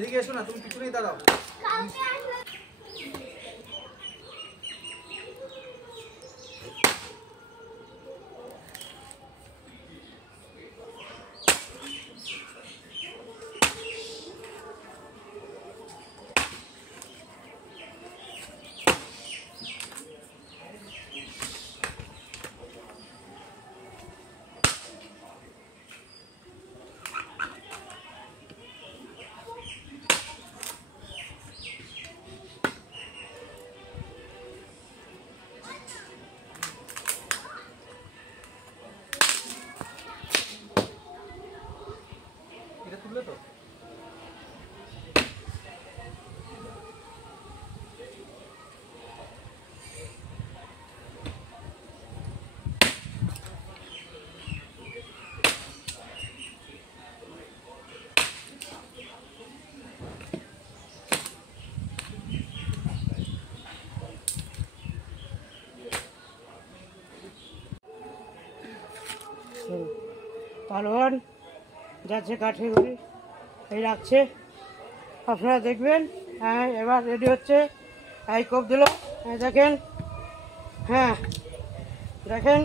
এদিকে এসো না, তুমি পিছনেই দাঁড়াও। তুললে তো পালোয়ান যাচ্ছে কাঠে ঘুরি এই রাখছে, আপনারা দেখবেন। হ্যাঁ এবার রেডি হচ্ছে, এই কোপ দিল, দেখেন। হ্যাঁ দেখেন,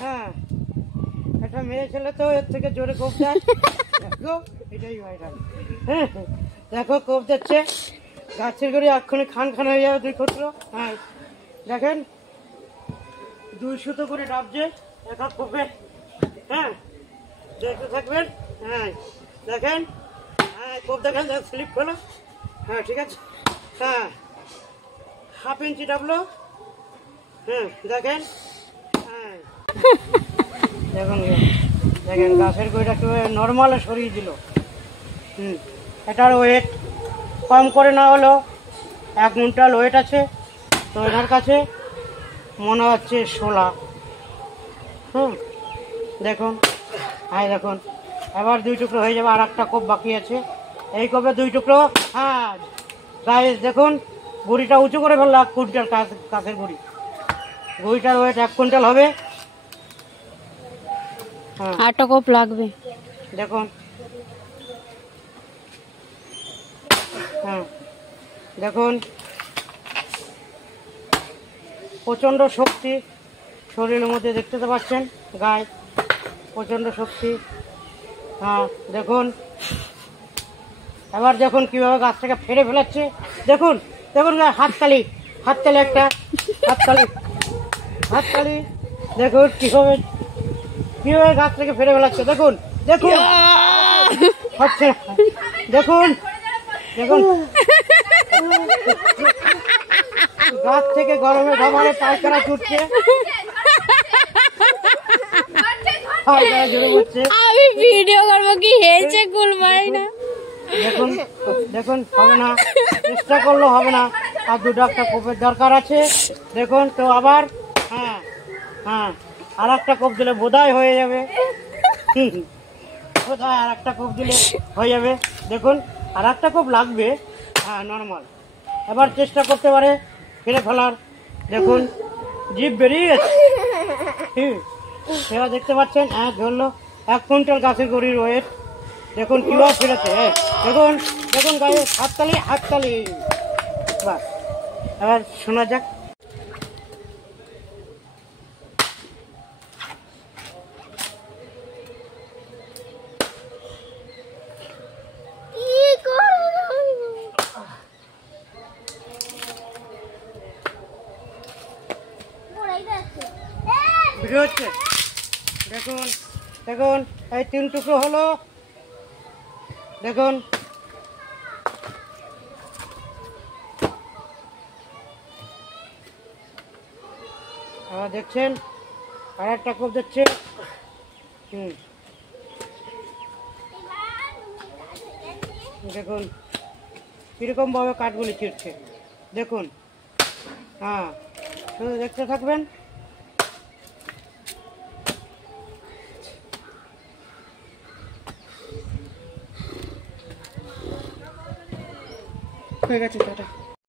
হ্যাঁ একটা মেয়ে ছেলে তো এর থেকে জোরে কোপ দেয়। দেখো এটাই ভাইরাল। হ্যাঁ দেখো কোপ দিচ্ছে, গাছের ঘুরি এক্ষুনি খান খান হয়ে যাবে 2 ফুটলো। হ্যাঁ দেখেন 2 সুতো করে ডাবছে এক এক কোপে। হ্যাঁ দেখতে থাকবেন। হ্যাঁ দেখেন, হ্যাঁ কোপ দেখেন, স্লিপ হলো। হ্যাঁ ঠিক আছে, হ্যাঁ 1/2 ইঞ্চি ডাবলো। হ্যাঁ দেখেন, হ্যাঁ দেখুন দেখেন গাছের গোড়াটা একটু নর্মালে সরিয়ে দিল। এটার ওয়েট কম করে না হলো 1 কুইন্টাল ওয়েট আছে, তো এনার কাছে মনে হচ্ছে 16। দেখুন, হ্যাঁ দেখুন এবার 2 টুকরো হয়ে যাবে, আর একটা কোপ বাকি আছে। এই কোপে 2 টুকরো। হ্যাঁ গাইস দেখুন গুড়িটা উঁচু করে ফেললো, 1 কুইন্টাল কাঠের গুড়ি। গুড়িটার ওয়েট 1 কুইন্টাল হবে। হ্যাঁ 8টা কোপ লাগবে দেখুন। হ্যাঁ দেখুন প্রচণ্ড শক্তি শরীরের মধ্যে, দেখতে তো পাচ্ছেন গায়ে প্রচণ্ড শক্তি। হ্যাঁ দেখুন এবার দেখুন কীভাবে গাছ থেকে ফেলে ফেলাচ্ছে। দেখুন দেখুন হাততালি, হাততালি একটা, হাততালি, হাততালি। দেখুন কীভাবে কীভাবে গাছ থেকে ফেলে ফেলাচ্ছে। দেখুন দেখুন হচ্ছে, দেখুন দেখুন গাছ থেকে গরমে ঘামারে পায়খানা ছুটছে, আমি ভিডিও করবো কি হেলছে কুল ভাই না। দেখুন দেখুন হবে না, চেষ্টা করলেও হবে না, আর 2টা একটা কোপের দরকার আছে। দেখুন তো আবার, হ্যাঁ হ্যাঁ আর একটা কোপ দিলে বোধহয় হয়ে যাবে। বোধহয় আর একটা কোপ দিলে হয়ে যাবে। দেখুন আর একটা কোপ লাগবে। হ্যাঁ নর্মাল, এবার চেষ্টা করতে পারে ফেলে ফেলার। দেখুন জিভ বেরিয়ে গেছে। এবার দেখতে পাচ্ছেন, হ্যাঁ ধরলো 1 কুইন্টাল গাছের গুড়ির ওয়েট। দেখুন কীভাবে ফেলেছে, দেখুন দেখুন গায়ে হাততালি, হাততালি। বাস এবার শোনা যাক। ভিডিও হচ্ছে, দেখুন দেখুন এই 3 টুকরো হলো। দেখুন আবার দেখছেন আর একটা কোপ দিচ্ছে। দেখুন কীরকম ভাবে কাঠগুলি ছিঁড়ছে। দেখুন হ্যাঁ শুধু দেখতে থাকবেন। হয়ে গেছে টাটা।